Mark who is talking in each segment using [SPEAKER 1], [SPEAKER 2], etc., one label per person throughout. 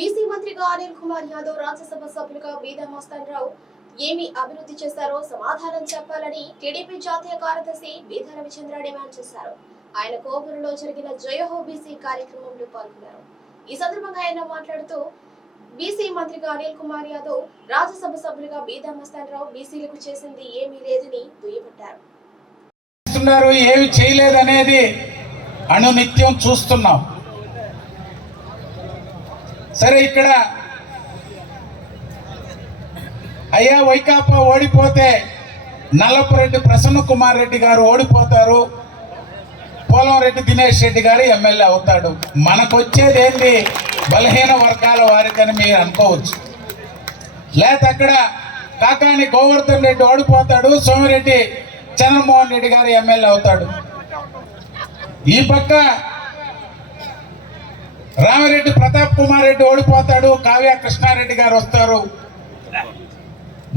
[SPEAKER 1] BC మంత్రిగా అనిల్ కుమార్ యాదవ్ రాజ్యసభ సభ్యులుగా బీదా మస్తాన్ రావు ఏమి అభివృద్ధి చేశారో సమాధానం చెప్పాలని టీడీపీ జాతీయ కార్యదర్శి బీదా రవిచంద్ర డిమాండ్ చేశారు. ఆయన కోవూరులో జరిగిన జయహో బీసీ కార్యక్రమంలో పాల్గొన్నారు. ఈ సందర్భంగా ఆయన మాట్లాడుతూ బీసీ మంత్రిగా అనిల్ కుమార్ యాదవ్ రాజ్యసభ సభ్యులుగా బీదా మస్తాన్ రావు బీసీలకు చేసింది ఏమీ లేదని దుయ్యబట్టారు.
[SPEAKER 2] చేస్తున్నారు ఏమి చేయలేదనేది అనునిత్యం చూస్తున్నాం. సరే ఇక్కడ. అయ్యా వైకాపా ఓడిపోతే నల్లపురెడ్డి ప్రసన్న కుమార్ రెడ్డి గారు ఓడిపోతారు. పోలంరెడ్డి దినేష్ రెడ్డి గారు ఎమ్మెల్యే అవుతాడు. మనకు వచ్చేది ఏంటి బలహీన వర్గాల వారికని మీరు అనుకోవచ్చు. లేకపోతే అక్కడ కాకాని గోవర్ధన్ రెడ్డి ఓడిపోతాడు. సోమిరెడ్డి చంద్రమోహన్ రెడ్డి గారు ఎమ్మెల్యే అవుతాడు. ఈ పక్క రామిరెడ్డి ప్రతాప్ కుమార్ రెడ్డి ఓడిపోతాడు కావ్య కృష్ణారెడ్డి గారు వస్తారు.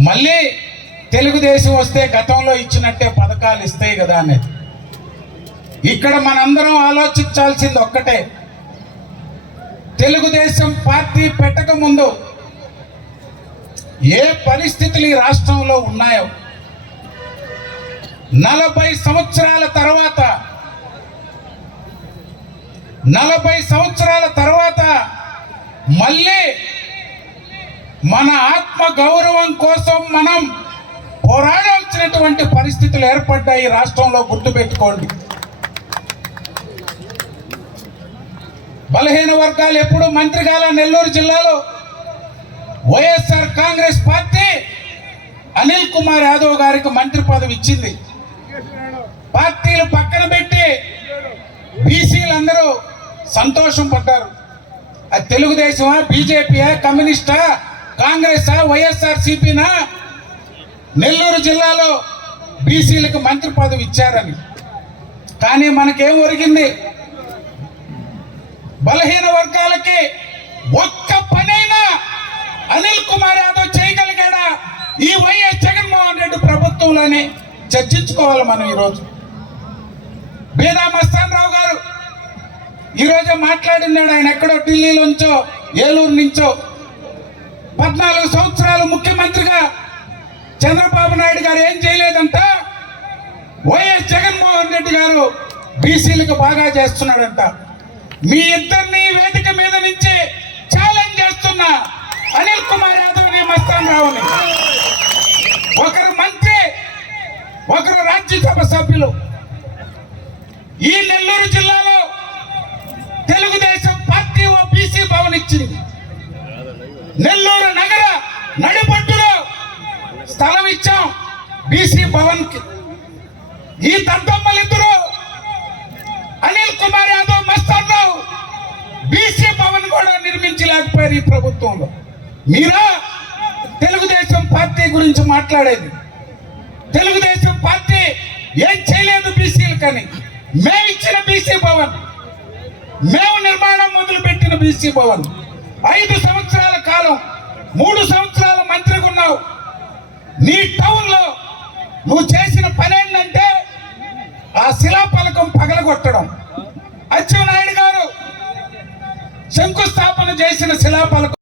[SPEAKER 2] మళ్ళీ తెలుగుదేశం వస్తే గతంలో ఇచ్చినట్టే పథకాలు ఇస్తాయి కదా అనేది. ఇక్కడ మనందరం ఆలోచించాల్సింది ఒక్కటే. తెలుగుదేశం పార్టీ పెట్టక ముందు ఏ పరిస్థితులు ఈ రాష్ట్రంలో ఉన్నాయో నలభై సంవత్సరాల తర్వాత నలభై సంవత్సరాల తర్వాత మళ్ళీ మన ఆత్మ గౌరవం కోసం మనం పోరాడాల్సినటువంటి పరిస్థితులు ఏర్పడ్డాయి. ఈ రాష్ట్రంలో గుర్తుపెట్టుకోండి బలహీన వర్గాలు ఎప్పుడు మంత్రిగాల నెల్లూరు జిల్లాలో YSR Congress party Anil Kumar Yadav గారికి మంత్రి పదవి ఇచ్చింది. పార్టీలు పక్కన పెట్టి సంతోషం పడ్డారు. అది తెలుగుదేశమా బీజేపీయా కమ్యూనిస్టా కాంగ్రెసా వైఎస్ఆర్ సిపినా? నెల్లూరు జిల్లాలో బీసీలకు మంత్రి పదవి ఇచ్చారని. కానీ మనకేం ఒరిగింది? బలహీన వర్గాలకి ఒక్క పనైనా అనిల్ కుమార్ యాదవ్ చేయగలిగాడా? ఈ వైఎస్ జగన్మోహన్ రెడ్డి ప్రభుత్వంలోనే చర్చించుకోవాలి మనం ఈరోజు. బీదా మస్తాన్ రావు గారు ఈరోజు మాట్లాడినాడు ఆయన ఎక్కడో ఢిల్లీలోంచో ఏలూరు నుంచో. పద్నాలుగు సంవత్సరాలు ముఖ్యమంత్రిగా చంద్రబాబు నాయుడు గారు ఏం చేయలేదంట? వైఎస్ జగన్మోహన్ రెడ్డి గారు బీసీలకు బాగా చేస్తున్నాడంట. మీ ఇద్దరిని వేదిక మీద నుంచి ఛాలెంజ్ చేస్తున్నా అనిల్ కుమార్ యాదవ్ని మస్తాన్ రావుని. ఒకరు మంత్రి ఒకరు రాజ్యసభ సభ్యులు. ఈ నెల్లూరు జిల్లాలో తెలుగుదేశం పార్టీ ఓ బీసీ భవన్ ఇచ్చింది. నెల్లూరు నగర నడిపట్టులో స్థలం ఇచ్చాం బీసీ భవన్కి ఈ దద్దమ్మలిద్దరు అనిల్ కుమార్ యాదవ్ మస్తాన్ రావు బీసీ భవన్ కూడా నిర్మించలేకపోయారు ఈ ప్రభుత్వంలో. మీరా తెలుగుదేశం పార్టీ గురించి మాట్లాడేది. తెలుగుదేశం పార్టీ ఏం చేయలేదు బీసీలు కానీ మేము ఇచ్చిన బీసీ భవన్. మేము నిర్మాణం మొదలుపెట్టిన బీసీ భవన్. ఐదు సంవత్సరాల కాలం మూడు సంవత్సరాల మంత్రిగా ఉన్నావు. నీ టౌన్లో నువ్వు చేసిన పని ఏంటంటే ఆ శిలాఫలకం పగలగొట్టడం. అచ్చెన్నాయుడు గారు శంకుస్థాపన చేసిన శిలాఫలకం